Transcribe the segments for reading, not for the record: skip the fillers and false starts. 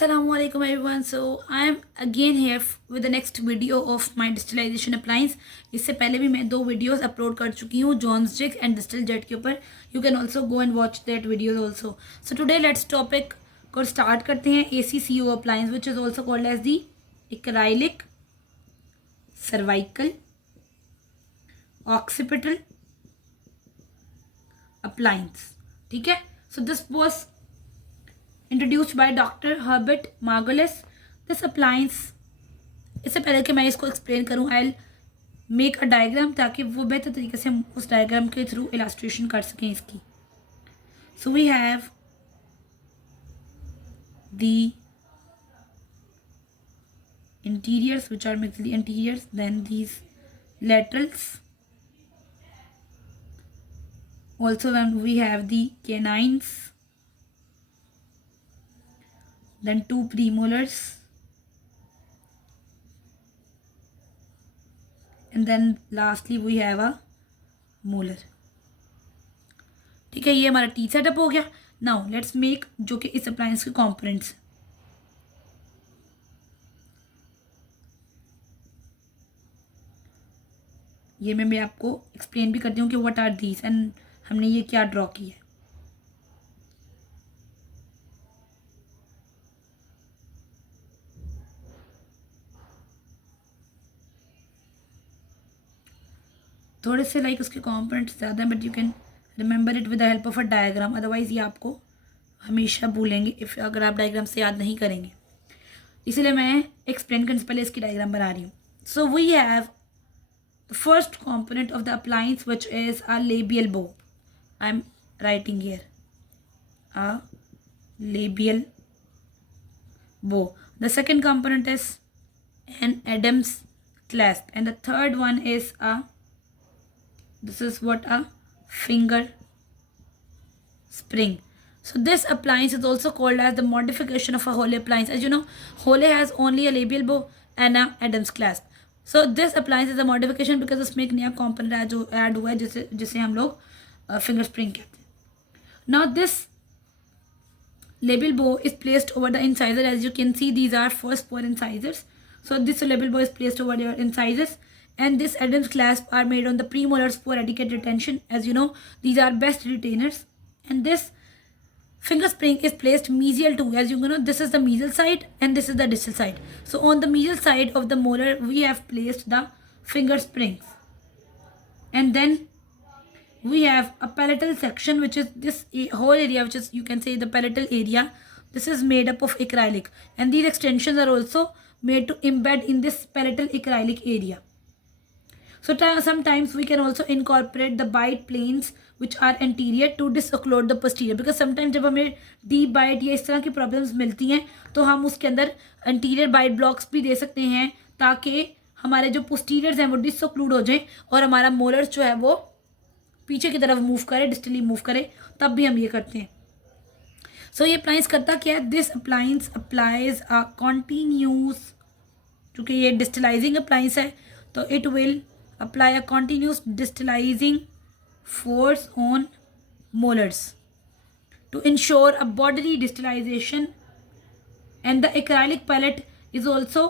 Assalamualaikum everyone. So I am again here with the next video of my distillization appliance. इससे पहले भी मैं 2 videos upload कर चुकी हूँ Jones jig and distal jet के ऊपर. You can also go and watch that videos also. So today let's topic को स्टार्ट करते हैं. ACCO appliance which is also called as the acrylic cervical occipital appliance. ठीक है. So this was introduced by Dr. Herbert Margolis. This appliance, इससे पहले कि मैं इसको एक्सप्लेन करूँ, I'll make a diagram ताकि वो बेहतर तरीके से हम उस डायग्राम के थ्रू इलास्ट्रेशन कर सकें इसकी. So we have the interiors, which are mostly interiors, then these laterals. Also then we have the canines, then 2 premolars, and then lastly we have a molar. ठीक है, ये हमारा टी सेटअप हो गया. Now let's make जो कि इस appliance के कंपोनेंट्स. ये मैं आपको एक्सप्लेन भी करती हूँ कि व्हाट आर दीज एंड हमने ये क्या ड्रॉ किया है. थोड़े से लाइक उसके कंपोनेंट्स ज़्यादा हैं, but you can remember it with the help of a diagram. Otherwise ये आपको हमेशा भूलेंगे अगर आप डायग्राम से याद नहीं करेंगे. इसीलिए मैं एक्सप्लेन करने से पहले इसकी डायग्राम बना रही हूँ. So we have the first component of the appliance which is a labial bow. I am writing here a labial bow. The second component is an Adams clasp, and the third one is this is what a finger spring. So this appliance is also called as the modification of a Hole appliance. As you know, Hole has only a labial bow and a Adams clasp. So this appliance is a modification because इसमें एक नया component add हुआ है जिसे हम लोग finger spring कहते हैं. Now this label bow is placed over the incisor. As you can see, these are first 4 incisors. So this label bow is placed over your incisors, and this Adams clasp are made on the premolars for adequate retention. As you know, these are best retainers. And this finger spring is placed mesial too. As you know, this is the mesial side and this is the distal side. So on the mesial side of the molar, we have placed the finger springs, and then we have a palatal section, which is this whole area, which is, you can say, the palatal area. This is made up of acrylic, and these extensions are also made to embed in this palatal acrylic area. So sometimes we can also incorporate the bite planes which are anterior to disocclude the posterior, because sometimes जब हमें deep bite या इस तरह की problems मिलती हैं तो हम उसके अंदर anterior bite blocks भी दे सकते हैं ताकि हमारे जो posteriors हैं वो disocclude हो जाएं और हमारा molars जो है वो पीछे की तरफ मूव करे, डिस्टली मूव करे, तब भी हम ये करते हैं. सो ये अप्लायंस करता क्या है? This appliance applies a continuous, चूँकि ये डिस्टलाइजिंग अप्लायंस है तो it will apply a continuous distalizing force on molars to ensure a bodily distalization. And the acrylic palate is also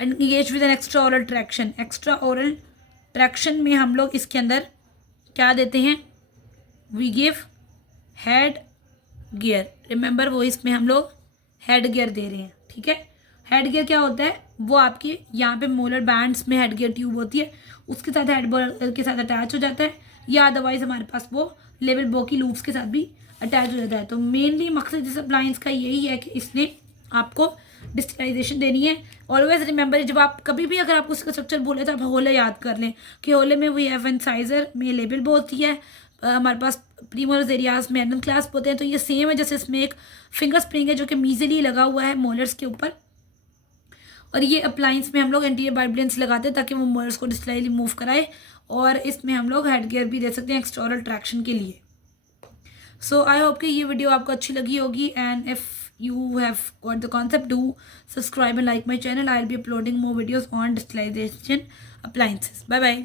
engage with an extra oral traction. Extra oral traction में हम लोग इसके अंदर क्या देते हैं? We give head gear. Remember, वो इसमें हम लोग हेड गियर दे रहे हैं. ठीक है. हेड गियर क्या होता है? वो आपकी यहाँ पे मोलर बैंड्स में हेड गियर ट्यूब होती है, उसके साथ हेड बॉल के साथ अटैच हो जाता है, या अदरवाइज हमारे पास वो लेवल बो की लूप्स के साथ भी अटैच हो जाता है. तो मेनली मकसद इस अप्लायंस का यही है कि इसने आपको डिस्टलाइजेशन देनी है. ऑलवेज रिमेंबर, जब आप कभी भी अगर आपको उसका स्ट्रक्चर भूले तो आप होले याद कर लें कि होले में वी हैव इंसाइजर में लेबल बो होती है, हमारे पास प्रीमोलर्स एरियाज में एडम क्लास्प होते हैं. तो ये सेम है जैसे इसमें एक फिंगर स्प्रिंग है जो कि मीजली लगा हुआ है मोलर्स के ऊपर, और ये अप्लायंस में हम लोग एंटीरियर बाइट ब्लेंस लगाते हैं ताकि वो मोलर्स को डिस्टलाइली मूव कराए, और इसमें हम लोग हेड गियर भी दे सकते हैं एक्स्ट्रा ट्रैक्शन के लिए. सो आई होप कि ये वीडियो आपको अच्छी लगी होगी, and if you have got the concept, do subscribe and like my channel. I'll be uploading more videos on distillation appliances. Bye bye.